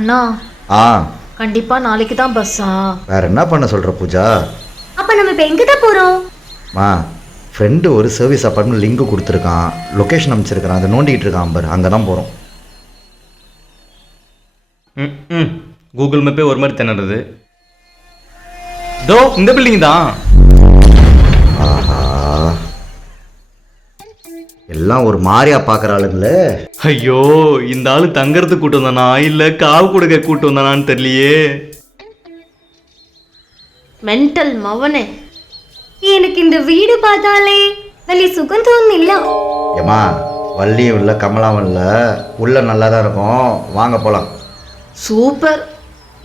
அண்ணா ஆ கண்டிப்பா நாளைக்கு தான் பஸ்ஸா? வேற என்ன பண்ண சொல்ற பூஜா? அப்ப நம்ம இப்ப எங்க தான் போறோம்? மா ஃப்ரெண்டு ஒரு சர்வீஸ் அப்பார்ட்மெண்ட் லிங்க் கொடுத்துருக்கான், லொக்கேஷன் அமைச்சிருக்கான், அதை நோண்டிக்கிட்டு இருக்கான் பாரு, அங்கே தான் போகிறோம். ம் கூகுள் மேப்பே ஒரு மாதிரி திணறது. தோ இந்த பில்டிங் தான். ஆஹா, எல்லாம் ஒரு மாதிரியா பார்க்குற ஆளுங்களே. ஐயோ, இந்த ஆளு தங்கறதுக்கு கூட்டு வந்தானா இல்லை காவு கொடுக்க கூட்டு வந்தானான்னு தெரியலையே. மென்டல் மவனே. எனக்கு இந்த வீடு பார்த்தாலே வலி சுகம் தோணும் இல்ல. ஏமா வள்ளியும் இல்லை கமலாவும் இல்லை, உள்ள நல்லா தான் இருக்கும், வாங்க போகலாம். சூப்பர்,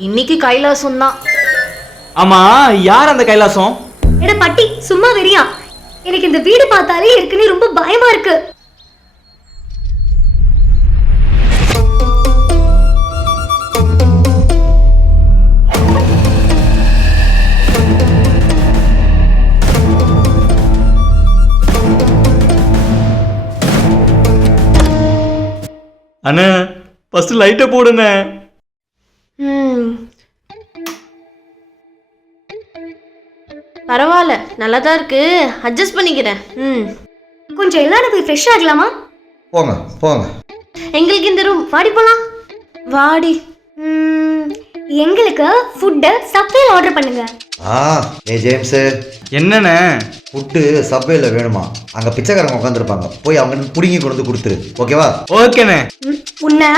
இன்னைக்கு கைலாசம் தான். ஆமா, யார் அந்த கைலாசம்? எட பட்டி சும்மா வெறியா. எனக்கு இந்த வீடு பார்த்தாலே இருக்குன்னு ரொம்ப பயமா இருக்கு. அண்ணா ஃபர்ஸ்ட் லைட்டை போடுண்ணே. பரவாயில்ல, நல்லா தான் இருக்கு, அட்ஜஸ்ட் பண்ணிக்கிறேன். கொஞ்சம் எல்லாரும் போய் ஃப்ரெஷ் ஆகலாமா? போங்க போங்க. எங்களுக்கு இந்த ரூம், வாடி போலாம். வாடி. எங்களுக்கு ஃபுட்டு சப்வேல ஆர்டர் பண்ணுங்க. ஜேம்ஸு, என்னண்ணே? ஃபுட்டு சப்வேல வேணுமா? அங்கே பிச்சைக்காரங்க உட்காந்துருப்பாங்க, போய் அவங்க பிடுங்கி கொண்டு வந்து கொடுத்துரு, ஓகேவா? ஓகேண்ணே. உன்ன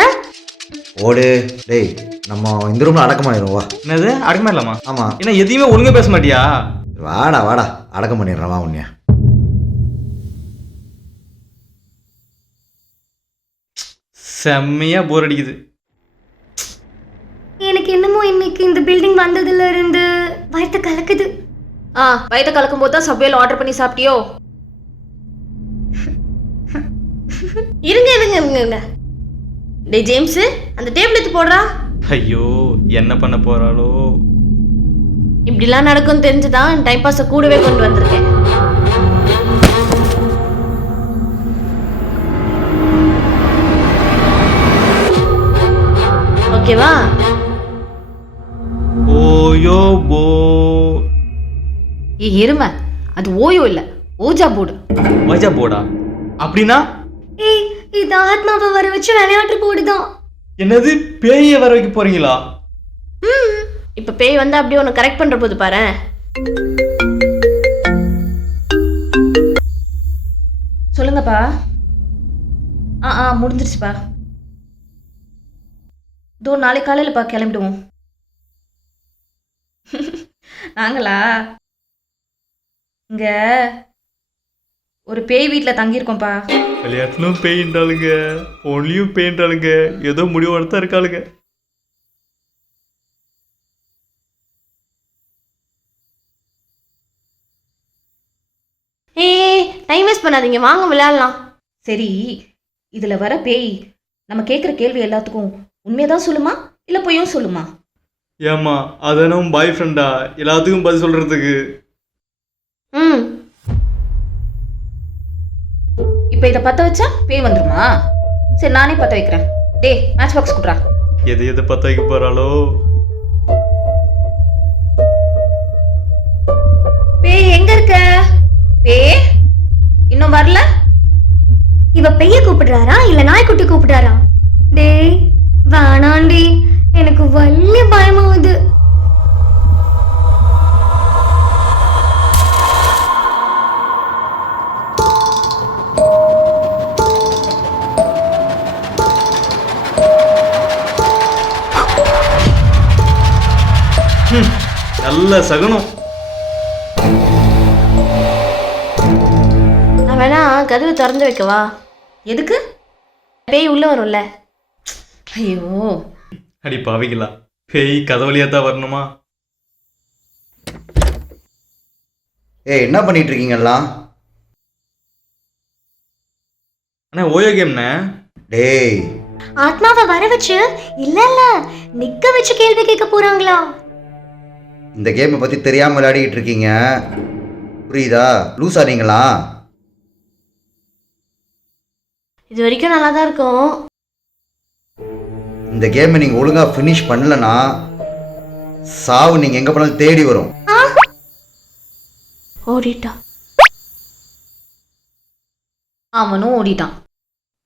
ஓடு. டேய், நம்ம இந்த ரூம்ல அடக்கமாயிரும், வா. என்னது அடக்கமா இல்லாமா? ஆமாம். என்ன எதையுமே ஒழுங்கா பேச மாட்டியா? வாடா வாடா, அடக்கம் பண்ணிடுறேன், வா உன்னைய. செம்மையா போர் அடிக்குது. எனக்கு என்னமோ இன்னைக்கு இந்த பில்டிங் வந்ததுல இருந்து வயித்து கலக்குது. வயிற்று கலக்கும் போது தான் சப்வேல ஆர்டர் பண்ணி சாப்பிட்டியோ? இருங்க இருங்க இருங்க இருங்க. டே ஜேம்ஸ், அந்த டேபிள் எடுத்து போடுறா. ஐயோ, என்ன பண்ண போறாளோ? இப்படிலாம் நடக்கும் தெரிஞ்சுதான் டைம் பாஸை கூடவே கொண்டு வந்திருக்கேன். ஓகேவா? ஓயோ போ. எருமை, அது ஓயோ இல்ல, ஓஜா போர்டு. ஓஜா போர்டா? அப்படின்னா ஏய், இது ஆத்மாவை வர வச்சு விளையாட்டு போடுதான். என்னது, பேய வர வைக்க போறீங்களா? இப்ப பேய் வந்து அப்படியே ஒன்று கரெக்ட் பண்ற போது பாரு. சொல்லுங்கப்பா. முடிஞ்சிருச்சுப்பா. தோ நாளை காலையிலப்பா கிளம்பிடுவோம். நாங்களா இங்க ஒரு பேய் வீட்டில் தங்கியிருக்கோம்ப்பா. விளையாட்டுலும் பெயின்றாளுங்க, ஒன்லியும் பெயின்றாளுங்க, ஏதோ முடிவோட தான் இருக்காளுங்க. டைம் வேஸ்ட் பண்ணாதீங்க, வாங்க விளையாடலாம். சரி, இதுல வர பேய் நம்ம கேட்குற கேள்வி எல்லாத்துக்கும் உண்மையதான் சொல்லுமா இல்லை பொய்யும் சொல்லுமா? ஏமா அதனும் பாய் ஃப்ரெண்டா எல்லாத்துக்கும் பதில் சொல்றதுக்கு? இப்போ இதை பற்ற வச்சா பேய் வந்துருமா? சரி, நானே பற்ற வைக்கிறேன். டே, மேட்ச் பாக்ஸ் கொடுறா. எது எதை பற்ற வைக்க போறாளோ? பேய் எங்க இருக்க? பேய் இன்னும் வரல. இவ பெய்ய கூப்பிடுறாரா இல்ல நாய்க்குட்டி கூப்பிடுறாரா? டேய் வேணாண்டி, எனக்கு வலிய பயமாகுது. நல்ல சகுனம். நான் வேணா கதவு திறந்து வைக்கவா? எதுக்கு? பேய் உள்ள வரும்ல. ஐயோ, அடி பாவிங்களா, பேய் கதவழியா தான் வரணுமா? என்ன பண்ணிட்டு இருக்கீங்கலாம்? அண்ணா ஓயோ கேம்ண்ணே. டேய், ஆத்மாவை வர வச்சு இல்ல நிக்க வச்சு கேள்வி கேட்க போறாங்களா? இந்த கேமை பற்றி தெரியாமல் விளையாடிக்கிட்டு இருக்கீங்க, புரியுதா? லூஸ் ஆறீங்களா? இது வரைக்கும் நல்லா தான் இருக்கும். இந்த கேமை நீங்கள் ஒழுங்காக ஃபினிஷ் பண்ணலன்னா சாவு நீங்கள் எங்கே போனாலும் தேடி வரும். ஓடிட்டா. அவனும் ஓடிட்டான்.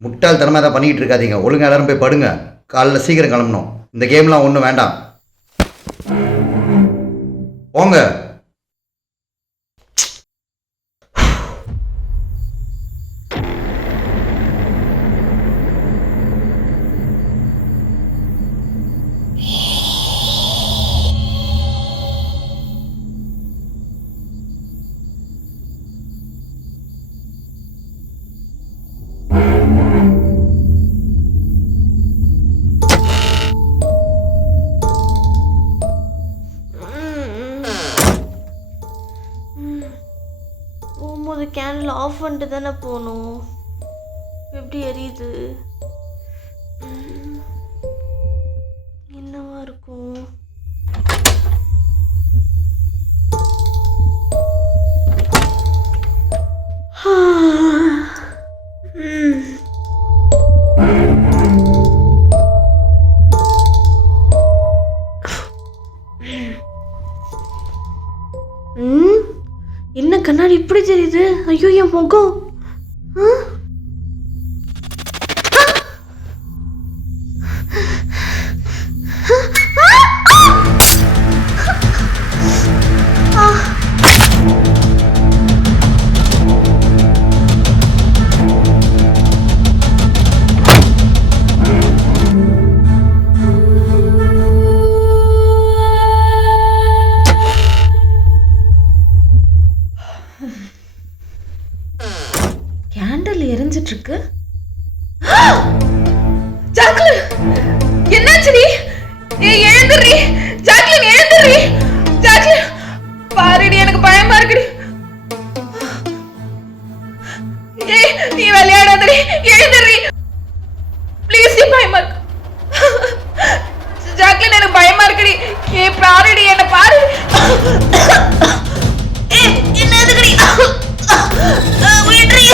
முட்டாள்தனமாக தான் பண்ணிக்கிட்டு இருக்காதீங்க. ஒழுங்காக எல்லாரும் போய் படுங்க. காலைல சீக்கிரம் கிளம்பணும். இந்த கேம்லாம் ஒன்றும் வேண்டாம். போங்க. போகும்போது கேண்டில் ஆஃப் பண்ணிட்டு தானே போகணும். எப்படி எரியுது? என்னவா இருக்கும்? என்ன கண்ணாடி இப்படி தெரியுது? ஐயோ என் முகம். கேண்டல் எரிஞ்சிட்டு இருக்கு. ஜாக்லின், என்னாச்சு நீ? ஏய் எழுந்துறி. ஜாக்லின் எழுந்துறி. ஜாக்லின் பாருடி, எனக்கு பயமா இருக்குடி. ஏய் நீ விளையாடாதடி, எழுந்துறி ப்ளீஸ். நீ பயமா இருக்கு. ஜாக்லின் எனக்கு பயமா இருக்குடி. ஏய் பாருடி, என்ன பாரு. ஏய் என்ன எதுக்குடி? விட்றி.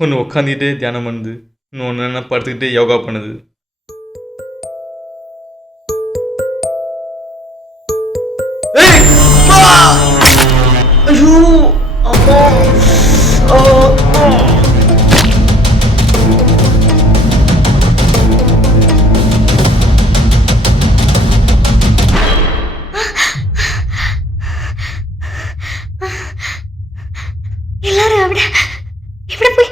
ஒன்று உட்காந்துக்கிட்டே தியானம் பண்ணுது, இன்னொன்று என்ன படுத்துக்கிட்டே யோகா பண்ணுது. ஐயோ அம்மா. எல்லாரும் അവിടെ ഇവിടെ പോയി.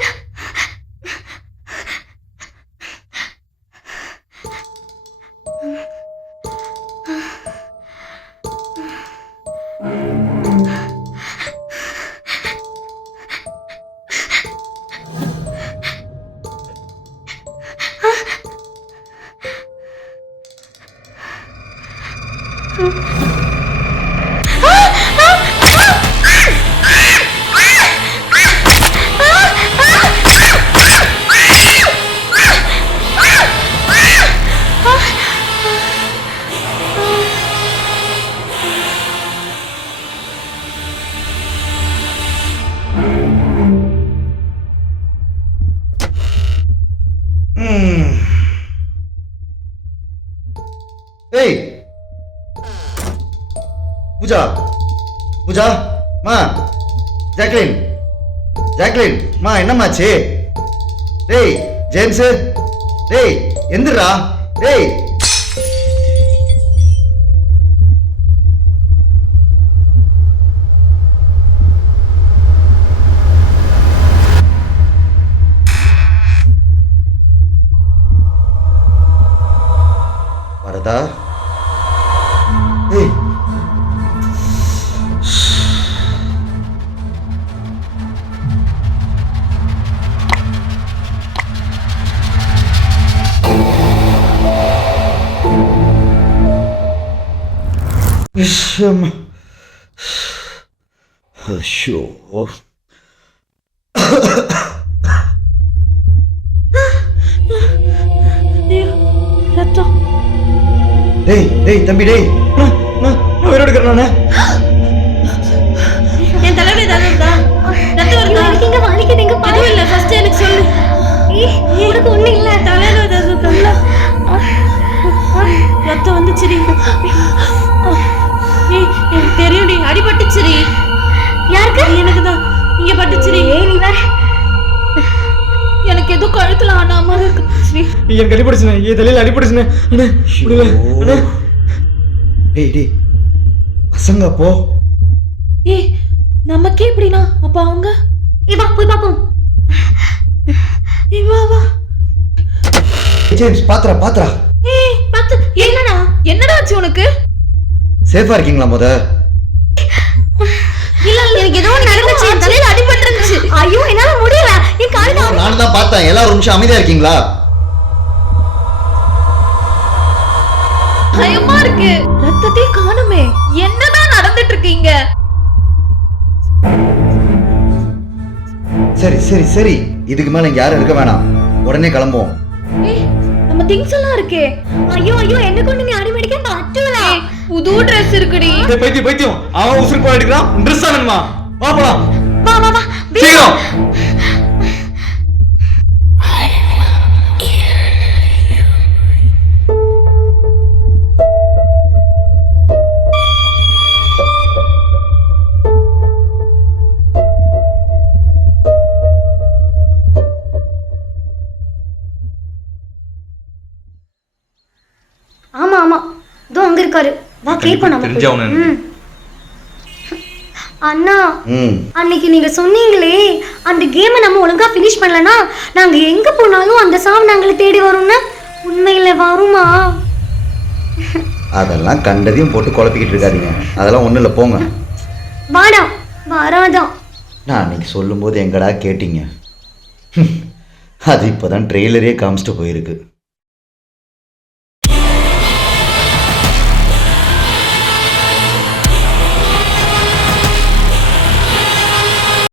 ஏய் பூஜா, பூஜா மா. ஜாக்லின், ஜாக்லின் மா, என்னம்மாச்சு? டேய் ஜேம்ஸு, டேய் எந்திரா. டேய் ஷோ ஐயோ, ரத்தம். டேய் டேய் தம்பி டேய் நான் உயிரோடு இருக்கிறேன் என் தலைவலி ஏதாவது இருக்கா? ரத்தம் ஐயோ, வருதா? எனக்கு இங்க வலிக்குதுங்க பாரு. எதுவும் இல்லை, ஃபர்ஸ்ட் எனக்கு சொல்லு. ஏய், உனக்கு ஒண்ணும் இல்ல. தலையில ஏதாவது இருக்கா? ரத்தம் வந்துச்சுடி. ஏய், எனக்கு தெரியும்டி, அடிபட்டுச்சுடி. யாருக்கு? எனக்கு தான் இங்க பட்டுச்சுடி. ஏய், நீ வேற. எனக்கு ஏதோ கழுத்துல ஆனா மாதிரி இருக்கு. ஸ்ரீ, எனக்கு அடிபடுச்சுண்ணே என் தலையில் அடிபடுச்சுண்ணே அண்ணே முடியல அண்ணே டேய் டேய் பசங்க போ ஏய், நமக்கே இப்படினா அப்ப அவங்க ஏய், வா போய் பாப்போம். ஏய், வா வா. ஜேம்ஸ் பாத்ரா ஏய், பாத்து. என்னடா என்னடா ஆச்சு உனக்கு? சேஃபா இருக்கீங்களா முத? இல்ல இல்ல, எனக்கு ஏதோ ஒண்ணு நடந்துச்சு. என் தலையில அடிபட்டு இருந்துச்சு. ஐயோ, என்னால முடியல. என் கால் தான். நானும் தான் பார்த்தேன். எல்லாரும் ஒரு நிமிஷம் அமைதியா இருக்கீங்களா? பயமா இருக்கு. ரத்தத்தை காணுமே. என்னதான் நடந்துட்டு இருக்கீங்க? சரி சரி சரி இதுக்கு மேல இங்க யாரும் இருக்க வேணாம். உடனே கிளம்புவோம். ஏய், நம்ம திங்ஸ் எல்லாம் இருக்கே. ஐயோ ஐயோ, என்ன கொண்டு நீ அடிமடிக்க மாட்டல. புது Dress இருக்குடி. பைத்தியம் அவன் உசுருக்கு போராடிக்கிறான் ட்ரெஸ் வேணுமா வா போலாம் வா வா வா. சீக்கிரம் ஆமா ஆமா, இதோ அங்க இருக்காரு. வா கேப்போம் நம்ம. தெரிஞ்சவனு போய். ம். அண்ணா, ம் அன்னைக்கு நீங்க சொன்னீங்களே அந்த கேமை நம்ம ஒழுங்கா ஃபினிஷ் பண்ணலனா நாங்க எங்க போனாலும் அந்த சாவு நாங்களை தேடி வரும்னு, உண்மையில வருமா? அதெல்லாம் கண்டதையும் போட்டு குழப்பிக்கிட்டு இருக்காதீங்க. அதெல்லாம் ஒன்றும் இல்லை, போங்க. வாடா, வராதான். நான் அன்னைக்கு சொல்லும்போது எங்கடா கேட்டீங்க? அது இப்போதான் ட்ரெய்லரே காமிச்சிட்டு போயிருக்கு.